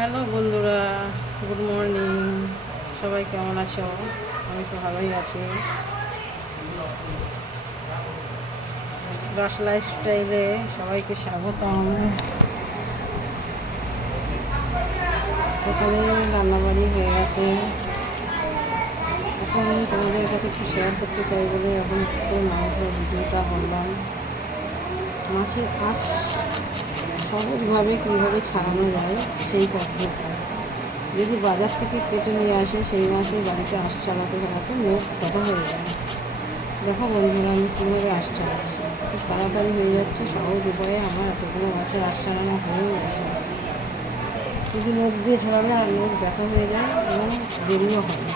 Hello বন্ধুরা, good morning. সবাই কেমন আছো? আমি তো ভালোই আছি। দাস লাইফস্টাইলে সবাইকে স্বাগতম। সকালে রান্নাবাড়ি হয়ে গেছে। এখন তোমাদের কাছে একটু শেয়ার করতে চাই বলে এখন একটু মাংসের ভিডিওটা করলাম। মাছের আঁশ সহজভাবে কীভাবে ছাড়ানো যায় সেই পদ্ধতি। যদি বাজার থেকে কেটে নিয়ে আসে সেই মাসে বাড়িতে আঁশ চালাতে চালাতে মুখ কথা হয়ে যায়। দেখো বন্ধুরা, আমি কীভাবে আঁশ চালাচ্ছি। খুব তাড়াতাড়ি হয়ে যাচ্ছে, সহজ উপায়ে আমার এতগুলো মাছের আঁশ চালানো হয়েও গেছে। যদি মুখ দিয়ে ছাড়ালে আর মুখ ব্যথা হয়ে যায় এবং দেরিও হয়।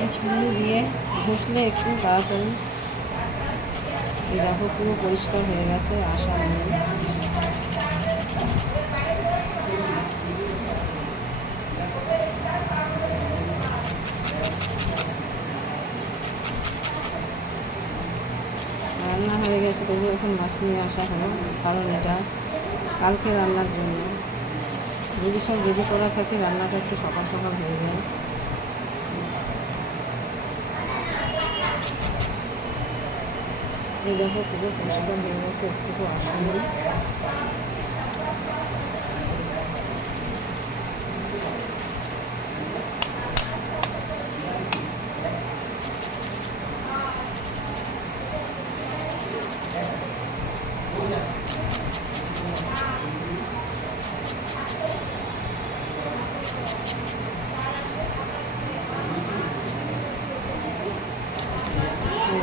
এই ছুরি দিয়ে ঘষলে একটু তাড়াতাড়ি। এই দেখো পুরো পরিষ্কার হয়ে গেছে আশা নিয়ে। রান্না হয়ে গেছে, তবু এখন মাছ নিয়ে আসা হলো, কারণ এটা কালকে রান্নার জন্য। যদি সব রেডি করা থাকে রান্নাটা একটু সকাল সকাল হয়ে যায়। এই দেখো পুরো পরিষ্কার হয়ে গেছে, একটু আসেনি।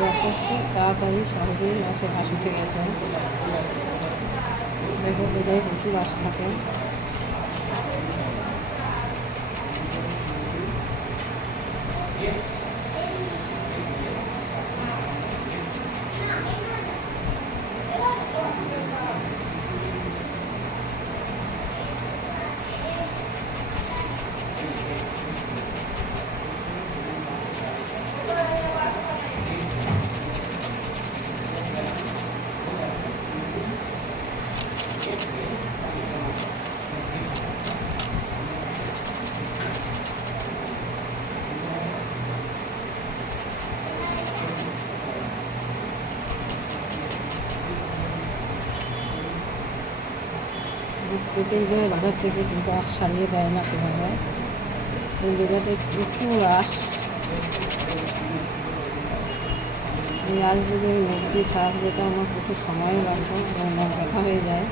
দেখো খুব তাড়াতাড়ি সহজেই মাছের আঁশ উঠে গেছে। দেখো বোঝাই প্রচুর আঁশ থাকে। কেটেই দেয় বাজার থেকে, কিন্তু আঁশ ছাড়িয়ে দেয় না সেভাবে। এই লেজাটায় প্রচুর আঁশ। এই আঁশ যদি আমি মুখ দিয়ে ছাড়াতে যেতাম আমার প্রচুর সময়ও লাগতো এবং মুখ ব্যথা হয়ে যায়।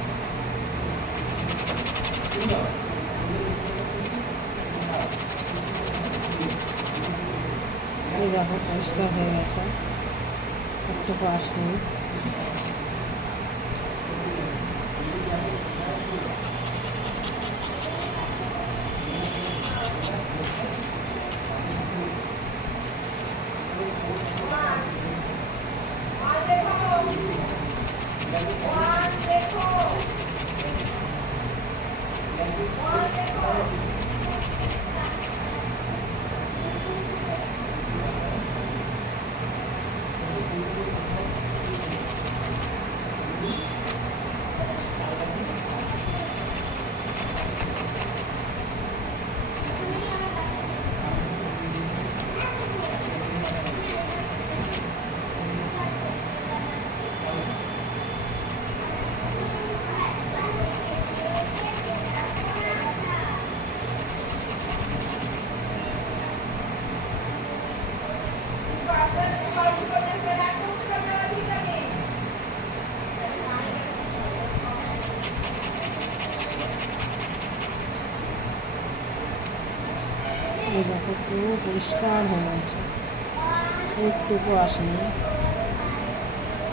এই দেখো পরিষ্কার হয়ে গেছে, একটুকু আঁশ নেই। এই দেখো পুরো পরিষ্কার হয়ে গেছে, একটুকু আসেনি।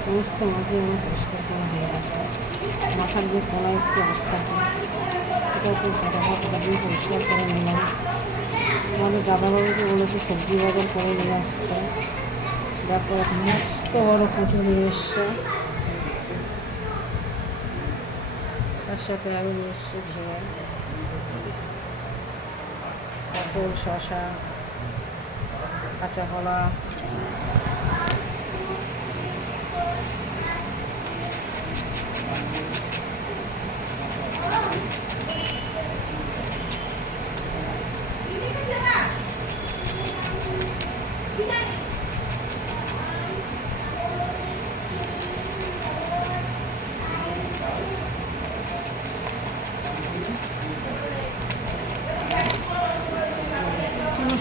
সমস্ত মাঝে আমার পরিষ্কার করা হয়ে গেছে। মাথার যে কোনায় একটু আঁশ থাকে সেটা একটু ফটাফট দিয়ে পরিষ্কার করে নিলাম। আমাদের দাদাবাবুকে বলেছে সবজি বাজার করে নিয়ে আসতে। দেখো মস্ত বড় কুচু নিয়ে এসছে, তার সাথে আমি নিয়ে এসছি ঝিঙে, পটল, শসা, কাঁচা কলা,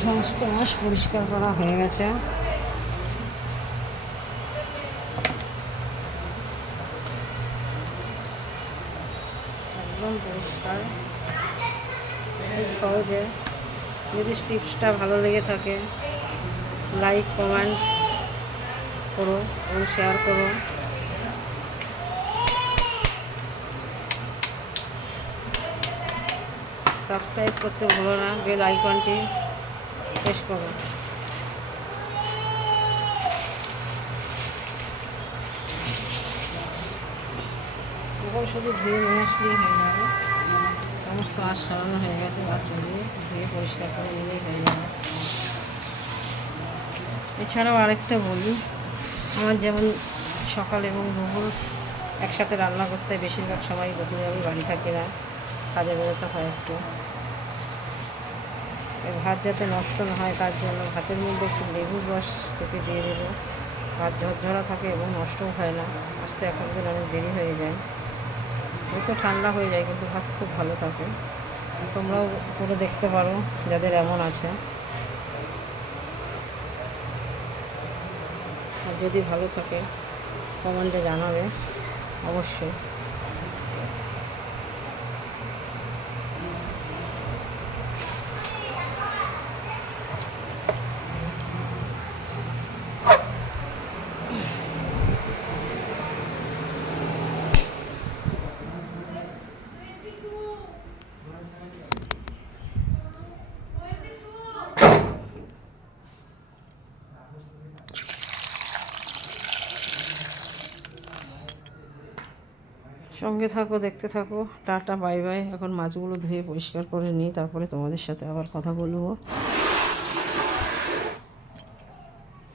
সমস্ত মাছ পরিষ্কার করা হয়ে গেছে। একদম পরিষ্কার, খুব সহজে। যদি টিপসটা ভালো লেগে থাকে লাইক কমেন্ট করো এবং শেয়ার করো। সাবস্ক্রাইব করতে ভুলো না, বেল আইকনটি প্রেস করো। এখন শুধু ধুয়ে নিয়ে আসলেই হয়ে যাবে। সমস্ত আঁশ সরানো হয়ে গেছে, আর চলিয়ে ধুয়ে পরিষ্কার করে নিলেই হয়ে যাবে। এছাড়াও আরেকটা বলি, আমার যেমন সকাল এবং দুপুর একসাথে রান্না করতে বেশিরভাগ সময় দুপুরে আমি বাড়ি থাকি না, কাজে বেরোতে হয় একটু। ভাত যাতে নষ্ট না হয় তার জন্য ভাতের মধ্যে একটু লেবুর রস চেপে দিয়ে দেবো। ভাত ঝরঝরা থাকে এবং নষ্টও হয় না। আসতে এখন দিন অনেক দেরি হয়ে যায়, হয়তো ঠান্ডা হয়ে যায়, কিন্তু ভাত খুব ভালো থাকে। তোমরাও করে দেখতে পারো যাদের এমন আছে। আর যদি ভালো থাকে কমেন্টে জানাবে অবশ্যই। সঙ্গে থাকো, দেখতে থাকো। Tata, bye bye. এখন মাছগুলো ধুয়ে পরিষ্কার করে নিই, তারপরে তোমাদের সাথে আবার কথা বলবো।